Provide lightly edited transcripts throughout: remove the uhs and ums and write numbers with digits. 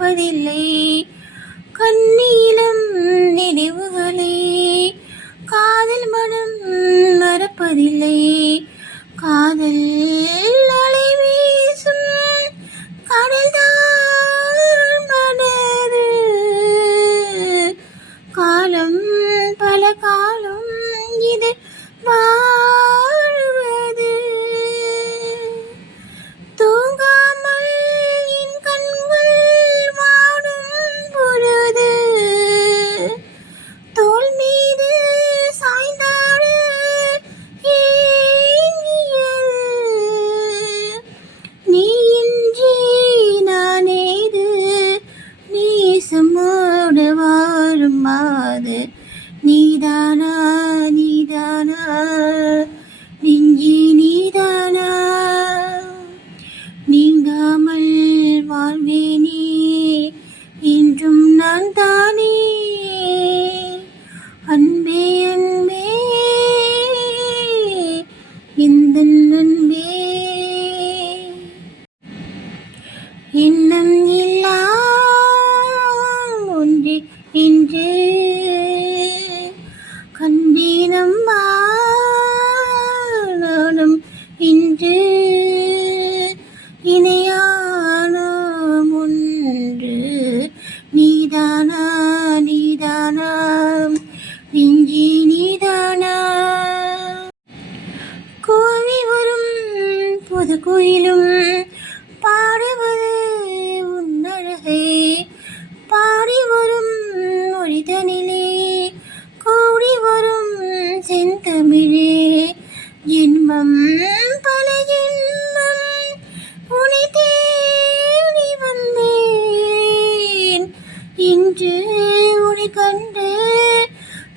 மறப்பதில்லை. கண்ணீலம் நினைவுகளே காதல் மனம் மறப்பதில்லை. காதல் அலை வீசும் கடல்தான் மனது. காலம் பல காலம் இது வாழுவது. தூங்காமல் என் கண்கள் வாடும் பொழுது தோள் மீது சாய்ந்தாடு ஏங்கியது. நீ இன்றி நான் ஏது நேசமோடு வாழும் மாது. நீதானா நீதானா நெஞ்சி நீதானா நீங்காமல் வாழ்வேனே என்றும் நான் தானே. அன்பே அன்பே எந்தன் அன்பே எண்ணம் எல்லாம் ஒன்றே இன்று கண்டீனம்மா நானும் இன்று இணையானோம் ஒன்று. நீதானா நீதானா நெஞ்சி நீதானா. கோவி வரும் புது கோயிலும் பாடுவது உன்னழகை. பாடி வரும் மொழிதனிலே கூடி வரும் செந்தமிழே. ஜென்மம் பல ஜென்மம் உனை தேடி வந்தேன். இன்று உனை கண்டு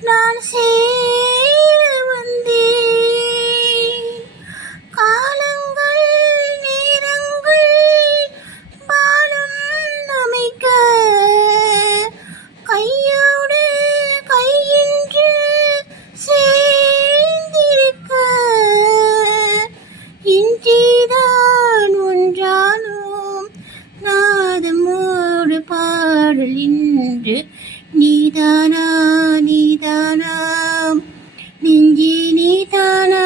நான் சேர வந்தேன். காலங்கள் நேரங்கள் பாலம் அமைக்க கையோடு கையின்று சேர்ந்திருக்க இன்றிதான் ஒன்றானோம் நாதமோடு பாடல் இன்று. நீதானா நீதானா நெஞ்சி நீதானா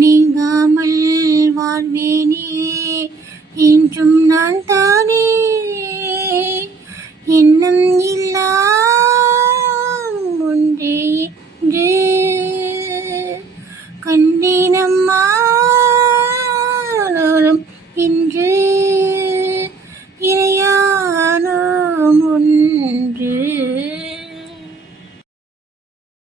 நீங்காமல் வாழ்வேனே என்றும் நான் தானே. எண்ணம் எல்லாம் ஒன்றே என்று கண்டேனம்மா நானும் இன்று